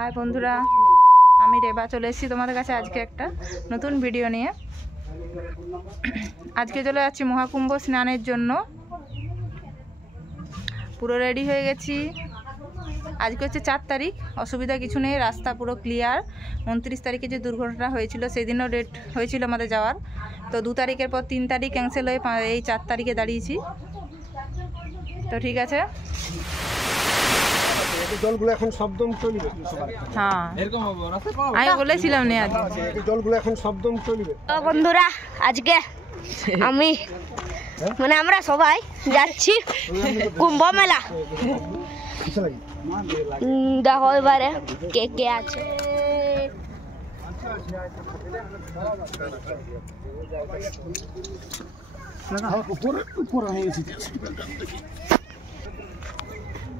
হাই বন্ধুরা, আমি রেবা চলে এসেছি তোমাদের কাছে আজকে একটা নতুন ভিডিও নিয়ে। আজকে চলে যাচ্ছি মহাকুম্ভ স্নানের জন্য। পুরো রেডি হয়ে গেছি। আজকে হচ্ছে 4 তারিখ, অসুবিধা কিছু নেই, রাস্তা পুরো ক্লিয়ার। 29 তারিখে যে দুর্ঘটনা হয়েছিল সেদিনও ডেট হয়েছিল আমাদের যাওয়ার, তো 2 তারিখের পর 3 তারিখ ক্যান্সেল হয়ে এই 4 তারিখে দাঁড়িয়েছি। তো ঠিক আছে, জলগুলো এখন শব্দম চলবে। হ্যাঁ আমি বলেছিলাম না আজকে জলগুলো এখন শব্দম চলবে। তো বন্ধুরা, আজকে আমি মানে আমরা সবাই যাচ্ছি কুম্ভ মেলা। দেখো এবারে কে কে আছে।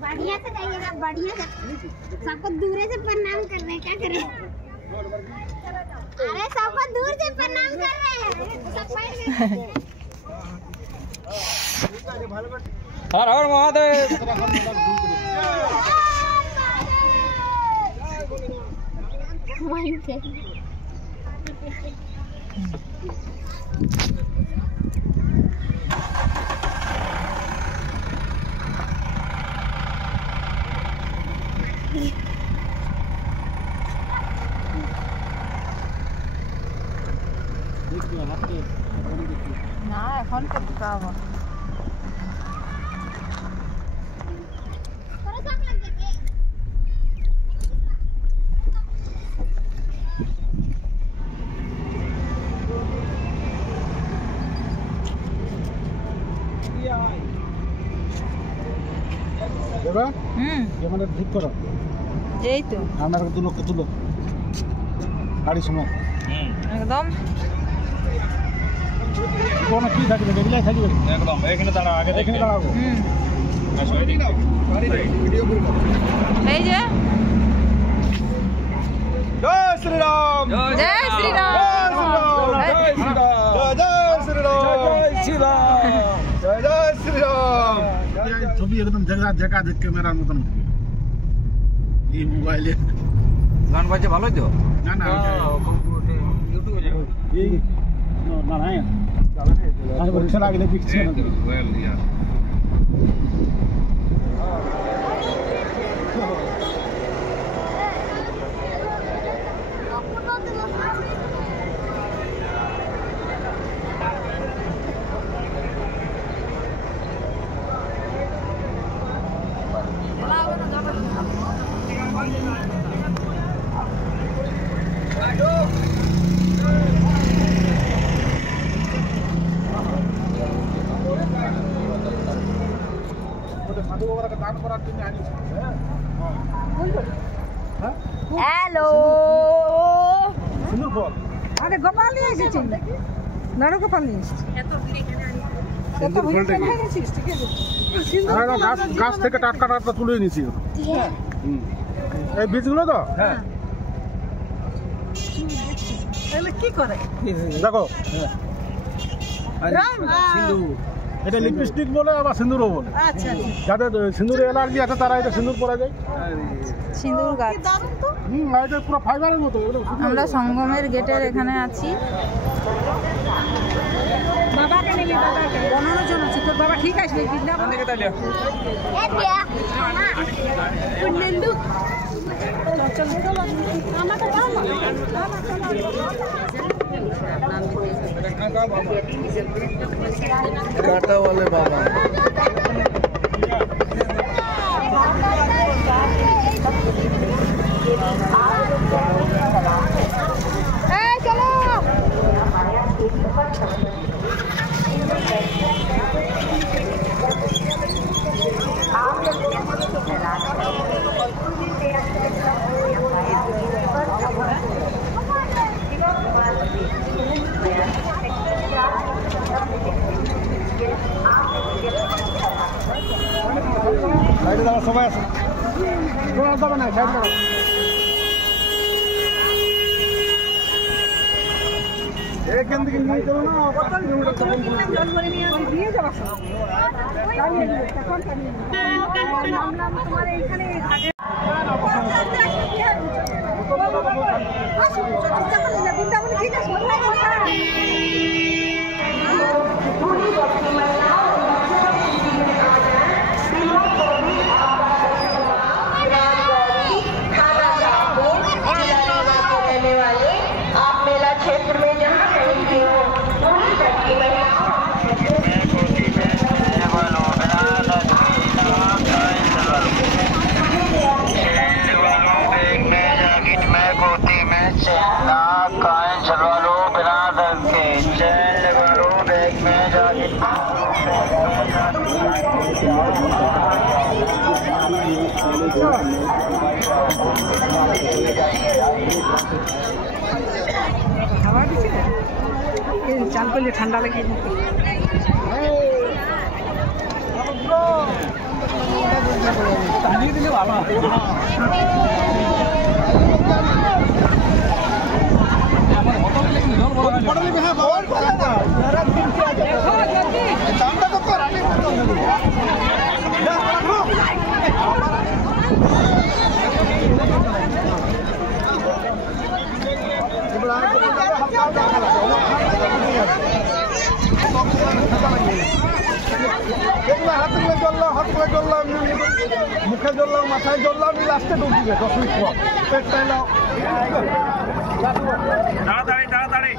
बढ़िया से जाइएगा, बढ़िया से। सबको दूर से प्रणाम कर रहे हैं, क्या करें? अरे सबको दूर से प्रणाम कर रहे हैं। हर हर महादेव। না এখন তো ঢুকাবো। মানে ঠিক করো, এই তো আমার তুলো গাড়ি সময় একদম কোনো কি থাকবে, এগুলাই থাকবে একদম এখানে দাঁড়া, আগে এখানে দাঁড়াবো। এই যে জয় শ্রীরাম, জয় শ্রীরাম, জয় শ্রীরাম, জয় শ্রীরাম, জয় শ্রীরাম। ছবি একদম ঝাঁকা দেখ ক্যামেরার মতন এই মোবাইলে। গান বাজছে ভালোই তো? না না ইউটিউবে যাবে এই না না আমি বলছি না আগে পিকচার ওয়েল ইয়া হ্যালো, আরে গোপাল নিয়ে এসেছি, নাড়ু গোপাল নিয়ে এসেছি। গাছ থেকে টাটকা তুলে নিয়েছি এই বীজগুলো তো। হ্যাঁ তাহলে কি করে দেখো, সিন্ধু এটা লিপস্টিক বলে আবার সিঁদুরও বলে। আচ্ছা যাদের সিঁদুরে অ্যালার্জি আছে তারা এটা সিঁদুর পরা যায়। সিঁদুর গাছ। দারুণ তো। এটা পুরো ফাইবারের মতো। আমরা সঙ্গমের গেটের এখানে আছি। বাবাকে নেবে, বাবাকে জানানোর জন্য আছি। তোর বাবা ঠিক আছে? দেখে তাহলে নন্দু কাটা वाले बाबा সাইডে দাঁড়া, সবাই আছে। যাবে না, সাইডে দাঁড়া। এখান থেকে নিয়ে চলো না, জল ভরে নিয়ে দিয়ে যাবো। তোমার এইখানে বৃন্দাবন ঠিক আছে কোথায় কোথায় হাওয়া দিচ্ছে চান করলে ঠান্ডা লাগে দিলে ভালো মুখে জ্বললাম মাথায় জ্বললাম লাস্টে ঢুকবে 10 মিনিট পর পেট চাইলাম তাড়াতাড়ি তাড়াতাড়ি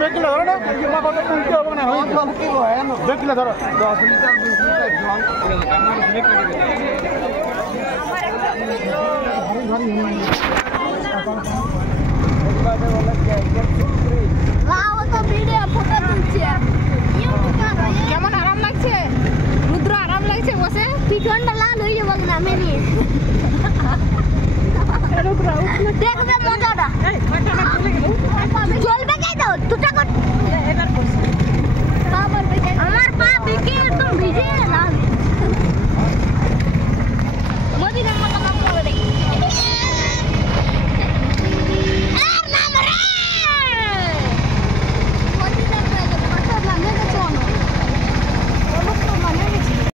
বেগগুলো ধরো না বেগগুলো ধরো 10 লিটার 20 লিটার हाँ वो तो वीडियो फोटो